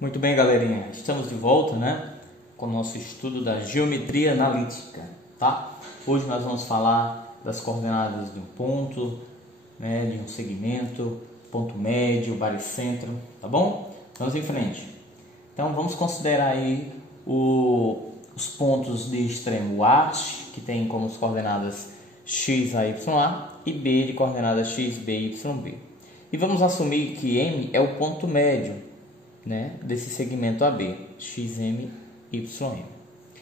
Muito bem, galerinha. Estamos de volta, né, com o nosso estudo da geometria analítica, tá? Hoje nós vamos falar das coordenadas de um ponto, né, de um segmento, ponto médio, baricentro, tá bom? Vamos em frente. Então vamos considerar aí os pontos de extremo A, que tem como coordenadas x, a, y, a, e B de coordenadas x, b, y, b. E vamos assumir que M é o ponto médio, né, desse segmento AB, XM, YM.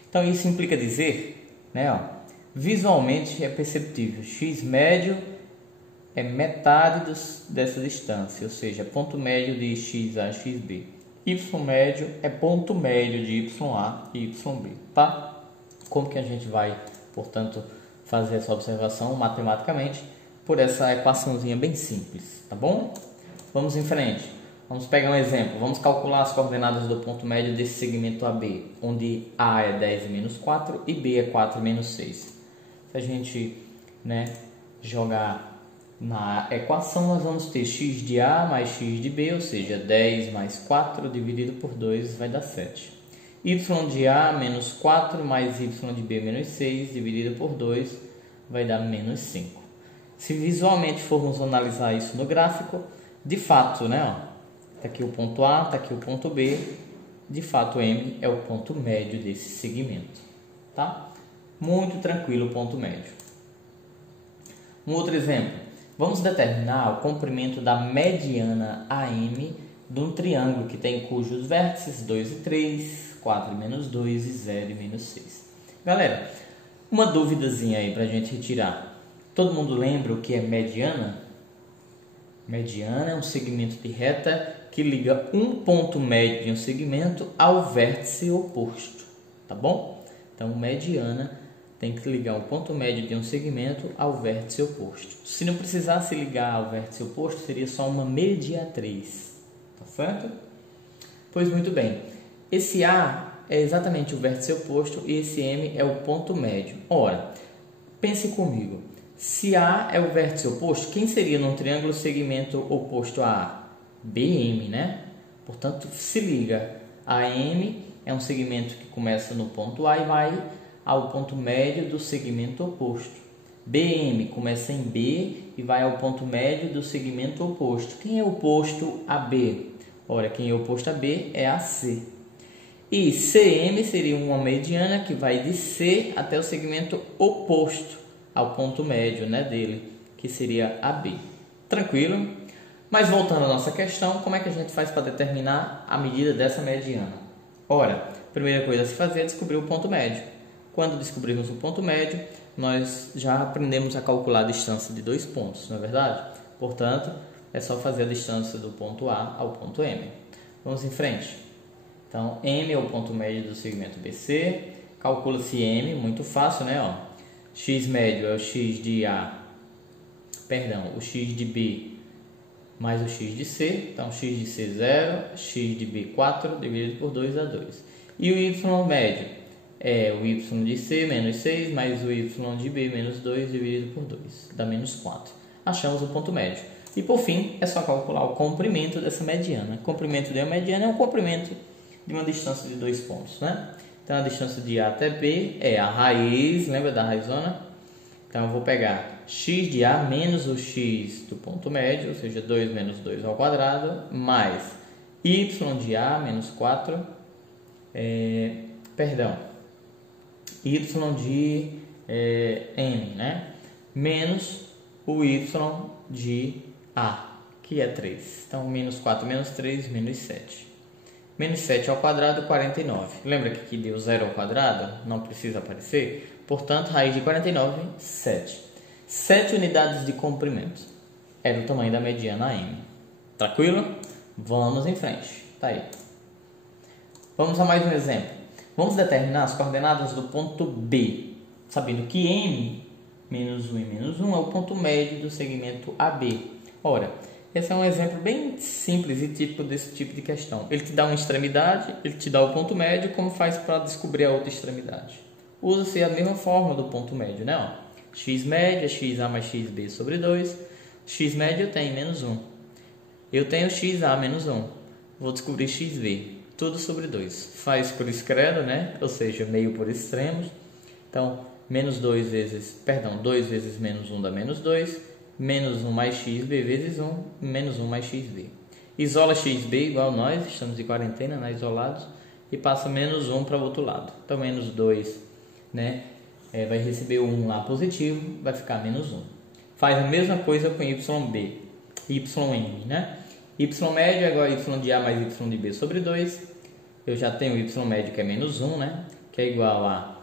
Então isso implica dizer, né, visualmente é perceptível, X médio é metade dessa distância, ou seja, ponto médio de XA, XB. Y médio é ponto médio de YA e YB, tá? Como que a gente vai, portanto, fazer essa observação matematicamente? Por essa equaçãozinha bem simples, tá bom? Vamos em frente. Vamos pegar um exemplo. Vamos calcular as coordenadas do ponto médio desse segmento AB, onde A é 10 e menos 4 e B é 4 e menos 6. Se a gente, né, jogar na equação, nós vamos ter x de A mais x de B, ou seja, 10 mais 4 dividido por 2 vai dar 7. Y de A menos 4 mais y de B menos 6 dividido por 2 vai dar menos 5. Se visualmente formos analisar isso no gráfico, de fato, né, está aqui o ponto A, está aqui o ponto B, de fato M é o ponto médio desse segmento, tá? Muito tranquilo o ponto médio. Um outro exemplo, vamos determinar o comprimento da mediana AM de um triângulo que tem cujos vértices 2 e 3, 4 e menos 2 e 0 e menos 6. Galera, uma duvidazinha aí para a gente retirar. Todo mundo lembra o que é mediana? Mediana é um segmento de reta que liga um ponto médio de um segmento ao vértice oposto, tá bom? Então, mediana tem que ligar o ponto médio de um segmento ao vértice oposto. Se não precisasse ligar ao vértice oposto, seria só uma mediatriz, tá certo? Pois muito bem, esse A é exatamente o vértice oposto e esse M é o ponto médio. Ora, pense comigo. Se A é o vértice oposto, quem seria num triângulo segmento oposto a A? BM, né? Portanto, se liga, AM é um segmento que começa no ponto A e vai ao ponto médio do segmento oposto. BM começa em B e vai ao ponto médio do segmento oposto. Quem é oposto a B? Ora, quem é oposto a B é a C. E CM seria uma mediana que vai de C até o segmento oposto ao ponto médio, né, dele, que seria AB. Tranquilo? Mas voltando à nossa questão, como é que a gente faz para determinar a medida dessa mediana? Ora, a primeira coisa a se fazer é descobrir o ponto médio. Quando descobrirmos o ponto médio, nós já aprendemos a calcular a distância de dois pontos, não é verdade? Portanto, é só fazer a distância do ponto A ao ponto M. Vamos em frente. Então, M é o ponto médio do segmento BC. Calcula-se M, muito fácil, né? X médio é o x de A, o x de B mais o x de C. Então, x de C 0, x de B 4, dividido por 2 dá 2. E o y médio é o y de C menos 6 mais o y de B menos 2 dividido por 2, dá menos 4. Achamos o ponto médio. E por fim, é só calcular o comprimento dessa mediana. O comprimento de uma mediana é um comprimento de uma distância de dois pontos, né? Então, a distância de A até B é a raiz, lembra da raizona? Então, eu vou pegar x de A menos o x do ponto médio, ou seja, 2 menos 2 ao quadrado, mais y de A menos 4, y de M, né? Menos o y de A, que é 3. Então, menos 4 menos 3, menos 7. Menos 7 ao quadrado, 49. Lembra que aqui deu 0 ao quadrado? Não precisa aparecer. Portanto, raiz de 49, 7. 7 unidades de comprimento. Era o tamanho da mediana AM. Tranquilo? Vamos em frente. Tá aí. Vamos a mais um exemplo. Vamos determinar as coordenadas do ponto B, sabendo que M menos 1 e menos 1 é o ponto médio do segmento AB. Ora, esse é um exemplo bem simples e típico desse tipo de questão. Ele te dá uma extremidade, ele te dá o ponto médio, como faz para descobrir a outra extremidade? Usa-se a mesma fórmula do ponto médio, né? X médio é XA mais XB sobre 2. X médio eu tenho menos 1. Eu tenho XA menos 1. Vou descobrir XB. tudo sobre 2. Faz cruz credo, né? Ou seja, meio por extremos. Então, menos 2 vezes, perdão, 2 vezes menos 1 dá menos 2. Menos 1 mais xb vezes 1, menos 1 mais xb. Isola xb igual nós, estamos de quarentena, né? Isolados. E passa menos 1 para o outro lado. Então, menos 2, né? Vai receber o 1 lá positivo, vai ficar menos 1. Faz a mesma coisa com YB, YM, né? Y médio é igual a Y de A mais Y de B sobre 2. Eu já tenho Y médio que é menos 1, né? Que é igual a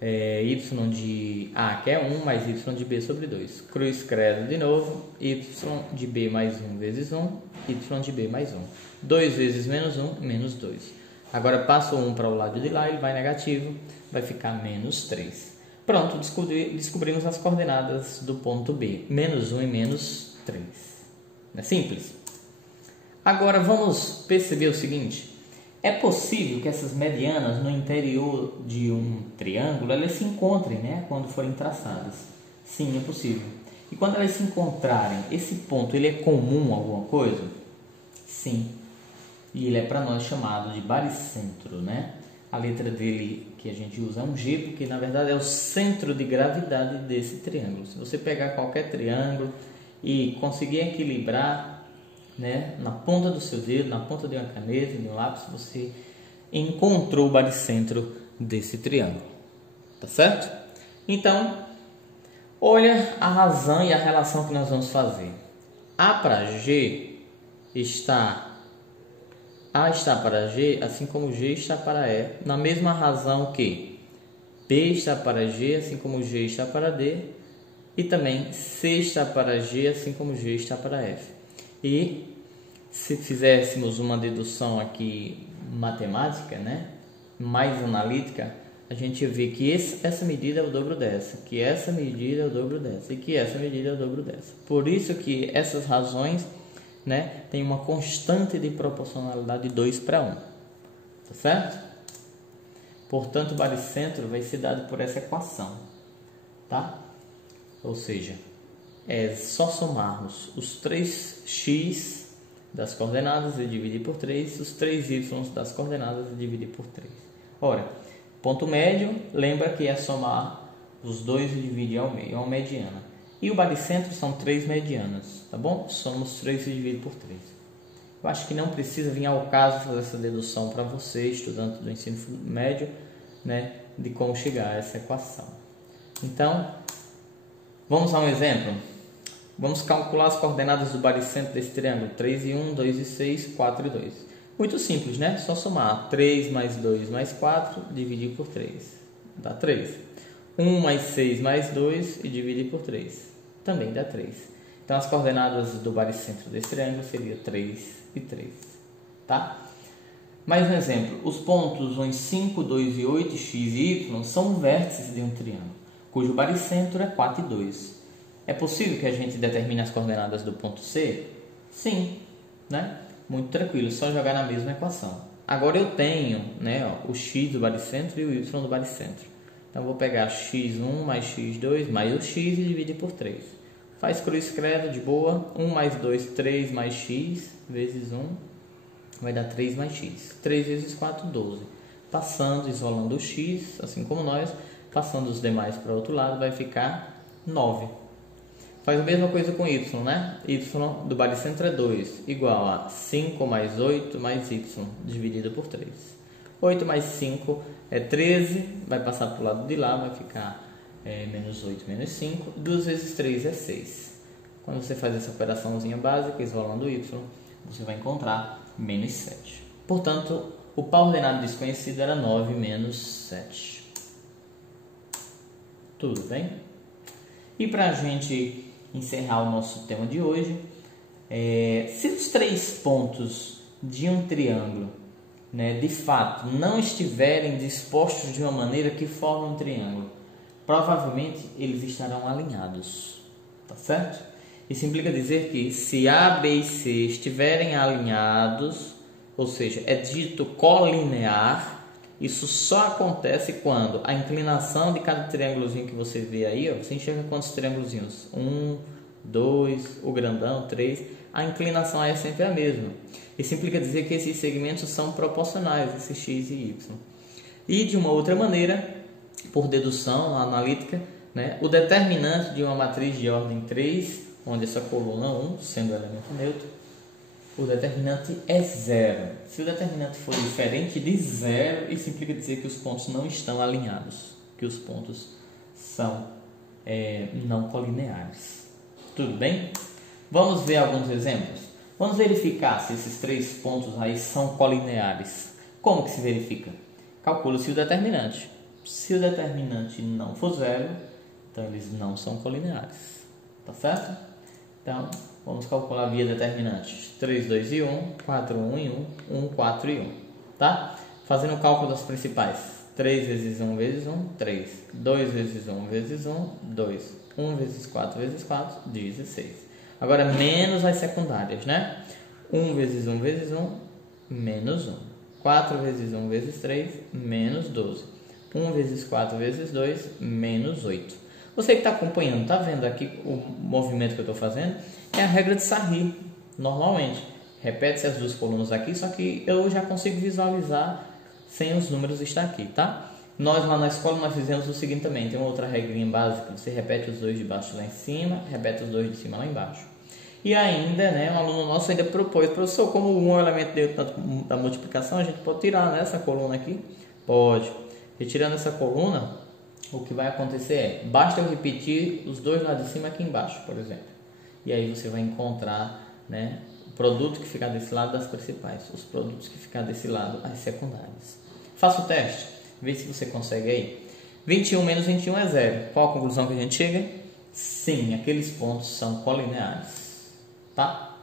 Y de A que é 1 mais Y de B sobre 2. Cruz credo de novo, Y de B mais 1 vezes 1, Y de B mais 1. 2 vezes menos 1, menos 2. Agora passa o 1 para o lado de lá, ele vai negativo, vai ficar menos 3. Pronto, descobrimos as coordenadas do ponto B, menos 1 e menos 3. É simples? Agora vamos perceber o seguinte, é possível que essas medianas no interior de um triângulo, elas se encontrem, né, quando forem traçadas. Sim, é possível. E quando elas se encontrarem, esse ponto ele é comum a alguma coisa? Sim. E ele é para nós chamado de baricentro, né? A letra dele que a gente usa é um G, porque na verdade é o centro de gravidade desse triângulo. Se você pegar qualquer triângulo e conseguir equilibrar, né, na ponta do seu dedo, na ponta de uma caneta, de um lápis, você encontrou o baricentro desse triângulo. Tá certo? Então, olha a razão e a relação que nós vamos fazer. A para G está... A está para G, assim como G está para E, na mesma razão que B está para G, assim como G está para D, e também C está para G, assim como G está para F. E se fizéssemos uma dedução aqui matemática, né, mais analítica, a gente vê que essa medida é o dobro dessa, que essa medida é o dobro dessa e que essa medida é o dobro dessa. Por isso que essas razões, né, tem uma constante de proporcionalidade de 2 para 1, tá certo? Portanto, o baricentro vai ser dado por essa equação, tá? Ou seja, é só somarmos os 3x das coordenadas e dividir por 3, os 3y das coordenadas e dividir por 3. Ora, ponto médio, lembra que é somar os dois e dividir ao meio, é uma mediana. E o baricentro são 3 medianas, tá bom? Somos 3 e dividido por 3. Eu acho que não precisa vir ao caso fazer essa dedução para você, estudante do ensino médio, né, de como chegar a essa equação. Então, vamos a um exemplo? Vamos calcular as coordenadas do baricentro desse triângulo. 3 e 1, 2 e 6, 4 e 2. Muito simples, né? Só somar 3 mais 2 mais 4, dividir por 3. Dá 3. 1 mais 6 mais 2 e dividir por 3. Também dá 3. Então, as coordenadas do baricentro desse triângulo seria 3 e 3. Tá? Mais um exemplo. Os pontos 1, 5, 2 e 8, x e y, são vértices de um triângulo, cujo baricentro é 4 e 2. É possível que a gente determine as coordenadas do ponto C? Sim. Né? Muito tranquilo, só jogar na mesma equação. Agora eu tenho, né, ó, o x do baricentro e o y do baricentro. Então, eu vou pegar x1 mais x2 mais o x e dividir por 3. Faz cruz credo de boa. 1 mais 2, 3 mais x vezes 1 vai dar 3 mais x. 3 vezes 4, 12. Passando, isolando o x, assim como nós, passando os demais para o outro lado, vai ficar 9. Faz a mesma coisa com y, né? Y do baricentro é 2, igual a 5 mais 8 mais y, dividido por 3. 8 mais 5 é 13, vai passar para o lado de lá, vai ficar menos 8 menos 5. 2 vezes 3 é 6. Quando você faz essa operaçãozinha básica, isolando o y, você vai encontrar menos 7. Portanto, o par ordenado desconhecido era 9 menos 7. Tudo bem? E para a gente encerrar o nosso tema de hoje, se os 3 pontos de um triângulo, né, de fato não estiverem dispostos de uma maneira que forma um triângulo, provavelmente eles estarão alinhados, tá certo? Isso implica dizer que se A, B e C estiverem alinhados, ou seja, é dito colinear, isso só acontece quando a inclinação de cada triângulozinho que você vê aí, ó, você enxerga quantos triângulozinhos? 1, 2, o grandão, 3. a inclinação é sempre a mesma. Isso implica dizer que esses segmentos são proporcionais, esses x e y. E de uma outra maneira, por dedução analítica, né, o determinante de uma matriz de ordem 3, onde essa coluna 1, sendo elemento neutro, o determinante é zero. Se o determinante for diferente de zero, isso implica dizer que os pontos não estão alinhados, que os pontos são não colineares. Tudo bem? Vamos ver alguns exemplos. Vamos verificar se esses 3 pontos aí são colineares. Como que se verifica? Calcula-se o determinante. Se o determinante não for zero, então eles não são colineares. Tá certo? Então, vamos calcular via determinante. 3, 2 e 1, 4, 1 e 1, 1, 4 e 1. Tá? Fazendo o cálculo das principais. 3 vezes 1 vezes 1, 3. 2 vezes 1 vezes 1, 2. 1 vezes 4 vezes 4, 16. Agora, menos as secundárias, né? 1 vezes 1 vezes 1, menos 1. 4 vezes 1 vezes 3, menos 12. 1 vezes 4 vezes 2, menos 8. Você que está acompanhando, está vendo aqui o movimento que eu estou fazendo? É a regra de Sarri, normalmente. Repete-se as duas colunas aqui, só que eu já consigo visualizar sem os números estar aqui, tá? Nós lá na escola nós fizemos o seguinte também, tem uma outra regrinha básica, você repete os dois de baixo lá em cima, repete os dois de cima lá embaixo. E ainda, né, um aluno nosso ainda propôs, professor, como um elemento dentro da multiplicação, a gente pode tirar, né, essa coluna aqui? Pode. Retirando essa coluna, o que vai acontecer é, basta eu repetir os dois lá de cima aqui embaixo, por exemplo. E aí você vai encontrar, né, o produto que ficar desse lado das principais, os produtos que ficar desse lado as secundárias. Faça o teste, vê se você consegue aí. 21 menos 21 é zero. Qual a conclusão que a gente chega? Sim, aqueles pontos são colineares. Tá?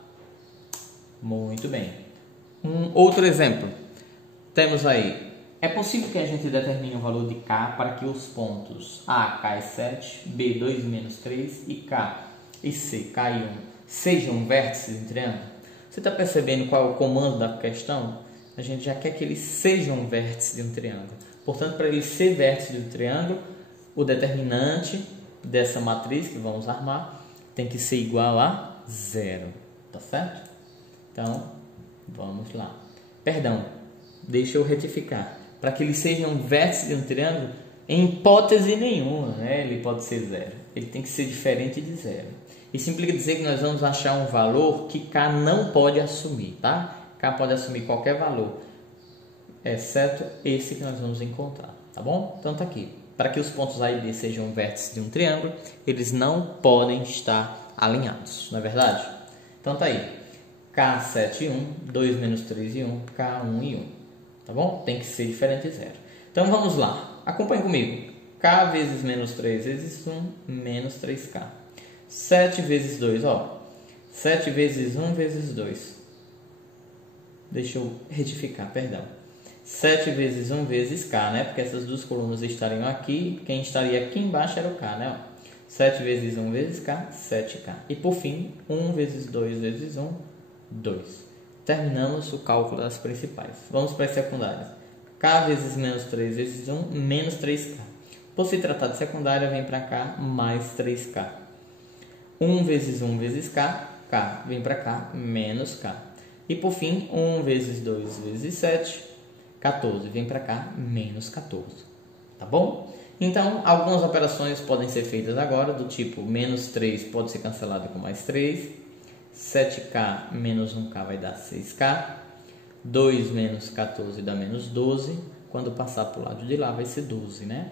Muito bem. Um outro exemplo. Temos aí. É possível que a gente determine o valor de K para que os pontos A, K e 7, B, 2 menos 3 e K e C, K e 1 sejam vértices em triângulo? Você está percebendo qual é o comando da questão? A gente já quer que eles sejam vértices de um triângulo. Portanto, para eles ser vértices de um triângulo, o determinante dessa matriz que vamos armar tem que ser igual a 0. Tá certo? Então, vamos lá. Perdão, deixa eu retificar. Para que eles sejam vértices de um triângulo, em hipótese nenhuma, né, ele pode ser 0. Ele tem que ser diferente de 0. Isso implica dizer que nós vamos achar um valor que K não pode assumir, tá? K pode assumir qualquer valor, exceto esse que nós vamos encontrar, tá bom? Então tá aqui. Para que os pontos A e B sejam vértices de um triângulo, eles não podem estar alinhados, não é verdade? Então tá aí. K, 7 e 1, 2 menos 3 e 1, K, 1 e 1. Tá bom? Tem que ser diferente de 0. Então vamos lá. Acompanhe comigo. K vezes menos 3 vezes 1, menos 3K. 7 vezes 2, ó. 7 vezes 1 vezes 2. Deixa eu retificar, perdão. 7 vezes 1 vezes K, né? Porque essas duas colunas estariam aqui. Quem estaria aqui embaixo era o K, né? Ó. 7 vezes 1 vezes K, 7K. E por fim, 1 vezes 2 vezes 1, 2. Terminamos o cálculo das principais. Vamos para as secundárias. K vezes menos 3 vezes 1, menos 3K. Por se tratar de secundária, vem para cá mais 3K. 1 vezes 1 vezes K, K. Vem para cá, menos K. E por fim, 1 vezes 2 vezes 7, 14. Vem para cá, menos 14. Tá bom? Então, algumas operações podem ser feitas agora, do tipo, menos 3 pode ser cancelado com mais 3. 7K menos 1K vai dar 6K. 2 menos 14 dá menos 12. Quando passar para o lado de lá vai ser 12, né?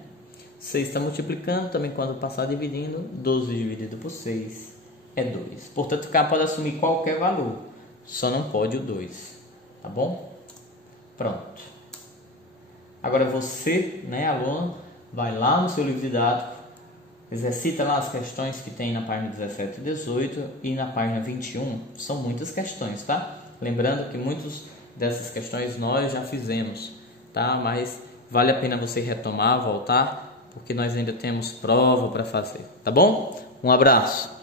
6 está multiplicando, também quando passar dividindo, 12 dividido por 6 é 2. Portanto, K pode assumir qualquer valor, só não pode o 2. Tá bom? Pronto. Agora você, né, aluno, vai lá no seu livro didático, exercita lá as questões que tem na página 17 e 18 e na página 21. São muitas questões, tá? Lembrando que muitas dessas questões nós já fizemos, tá? Mas vale a pena você retomar, voltar, porque nós ainda temos prova para fazer, tá bom? Um abraço!